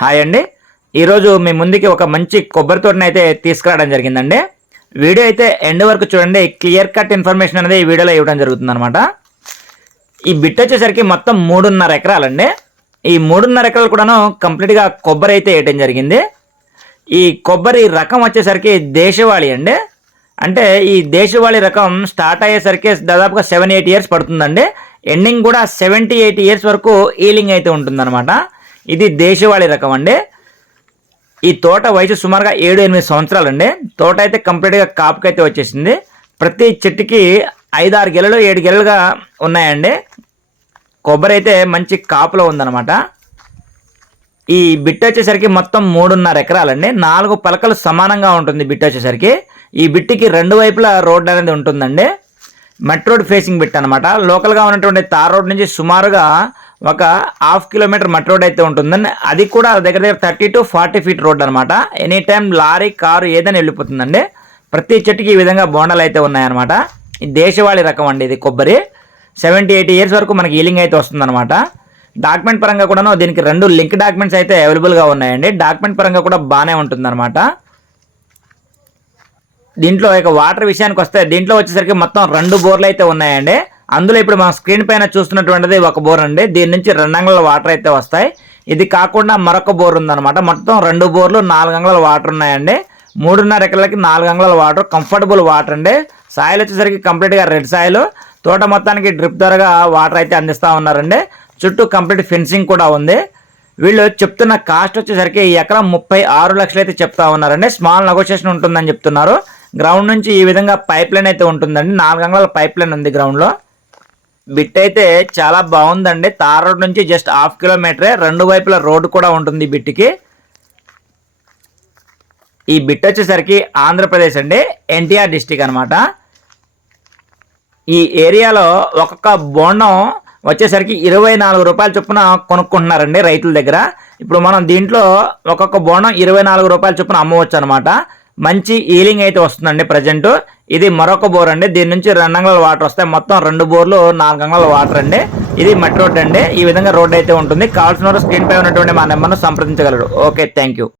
Hi అండి. ఈరోజు మీ ముందుకి ఒక మంచి కొబ్బరి తోటని అయితే తీసుకురావడం జరిగిందండి. వీడియో అయితే ఎండ్ వరకు చూడండి. క్లియర్ కట్ ఇన్ఫర్మేషన్ అనేది ఈ వీడియోలో ఇవ్వడం జరుగుతుంది అనమాట. ఈ బిట్ వచ్చేసరికి మొత్తం 3.5 ఎకరాలండి. ఈ 3.5 ఎకరాలు కూడాను కంప్లీట్గా కొబ్బరి అయితే వేయడం జరిగింది. ఈ కొబ్బరి రకం వచ్చేసరికి దేశవాళీ అండి. అంటే ఈ దేశవాళీ రకం స్టార్ట్ అయ్యేసరికి దాదాపుగా 7-8 ఇయర్స్ పడుతుందండి. ఎండింగ్ కూడా 70-80 ఇయర్స్ వరకు ఈలింగ్ అయితే ఉంటుందన్నమాట. ఇది దేశవాళీ రకం అండి. ఈ తోట వయసు సుమారుగా 7-8 సంవత్సరాలండి. తోట అయితే కంప్లీట్గా కాపుకైతే వచ్చేసింది. ప్రతి చెట్టుకి 5-6 గెలలు 7 గెలలుగా ఉన్నాయండి. కొబ్బరి అయితే మంచి కాపులో ఉందన్నమాట. ఈ బిట్ వచ్చేసరికి మొత్తం 3.5 ఎకరాలండి. 4 పలకలు సమానంగా ఉంటుంది బిట్ వచ్చేసరికి. ఈ బిట్టికి 2 వైపులా రోడ్ అనేది ఉంటుందండి. మెట్ రోడ్ ఫేసింగ్ బిట్ అనమాట. లోకల్గా ఉన్నటువంటి తార్ రోడ్ నుంచి సుమారుగా ఒక 1/2 కిలోమీటర్ మట్ రోడ్ అయితే ఉంటుందండి. అది కూడా దగ్గర 30 to 40 ఫీట్ రోడ్ అనమాట. ఎనీ టైం లారీ కారు ఏదైనా వెళ్ళిపోతుందండి. ప్రతి చెట్టుకి ఈ విధంగా బోండాలు అయితే ఉన్నాయన్నమాట. ఈ దేశవాళీ రకం అండి. ఇది కొబ్బరి 70-80 ఇయర్స్ వరకు మనకి ఈలింగ్ అయితే వస్తుందన్నమాట. డాక్యుమెంట్ పరంగా కూడాను దీనికి 2 లింక్ డాక్యుమెంట్స్ అయితే అవైలబుల్గా ఉన్నాయండి. డాక్యుమెంట్ పరంగా కూడా బాగానే ఉంటుందన్నమాట. దీంట్లో ఇక వాటర్ విషయానికి వస్తే దీంట్లో వచ్చేసరికి మొత్తం 2 బోర్లు అయితే ఉన్నాయండి. అందులో ఇప్పుడు మన స్క్రీన్ పైన చూస్తున్నటువంటిది ఒక బోర్ అండి. దీని నుంచి 2 అంగుళాల వాటర్ అయితే వస్తాయి. ఇది కాకుండా మరొక బోర్ ఉందన్నమాట. మొత్తం 2 బోర్లు 4 అంగుళాల వాటర్ ఉన్నాయండి. 3.5 ఎకరాలకి 4 అంగుళాల వాటర్, కంఫర్టబుల్ వాటర్ అండి. సాయిల్ వచ్చేసరికి కంప్లీట్గా రెడ్ సాయిల్. తోట మొత్తానికి డ్రిప్ ద్వారా వాటర్ అయితే అందిస్తూ ఉన్నారండి. చుట్టూ కంప్లీట్ ఫెన్సింగ్ కూడా ఉంది. వీళ్ళు చెప్తున్న కాస్ట్ వచ్చేసరికి ఈ ఎకరం 36 లక్షలు అయితే చెప్తా ఉన్నారండి. స్మాల్ నెగోషియేషన్ ఉంటుందని చెప్తున్నారు. గ్రౌండ్ నుంచి ఈ విధంగా పైప్ లైన్ అయితే ఉంటుందండి. 4 అంగుళాల పైప్ లైన్ ఉంది గ్రౌండ్లో. బిట్ అయితే చాలా బాగుందండి. తార్ రోడ్ నుంచి జస్ట్ 1/2 కిలోమీటరే. 2 వైపుల రోడ్డు కూడా ఉంటుంది ఈ బిట్కి. ఈ బిట్ వచ్చేసరికి ఆంధ్రప్రదేశ్ అండి, ఎన్టీఆర్ డిస్టిక్ అనమాట. ఈ ఏరియాలో ఒక్కొక్క బోండం వచ్చేసరికి 24 రూపాయల చొప్పున కొనుక్కుంటున్నారండి రైతుల దగ్గర. ఇప్పుడు మనం దీంట్లో ఒక్కొక్క బోండం 24 రూపాయల చొప్పున అమ్మవచ్చు అనమాట. మంచి ఈలింగ్ అయితే వస్తుందండి ప్రజెంట్. ఇది మరొక బోర్ అండి. దీని నుంచి 2 అంగుళాల వాటర్ వస్తాయి. మొత్తం 2 బోర్లు 4 అంగుళాల వాటర్ అండి. ఇది మట్టి రోడ్ అండి. ఈ విధంగా రోడ్ అయితే ఉంటుంది. కావాల్సిన స్క్రీన్ పై ఉన్నటువంటి మా నెంబర్ను సంప్రదించగలరు. Okay, thank you.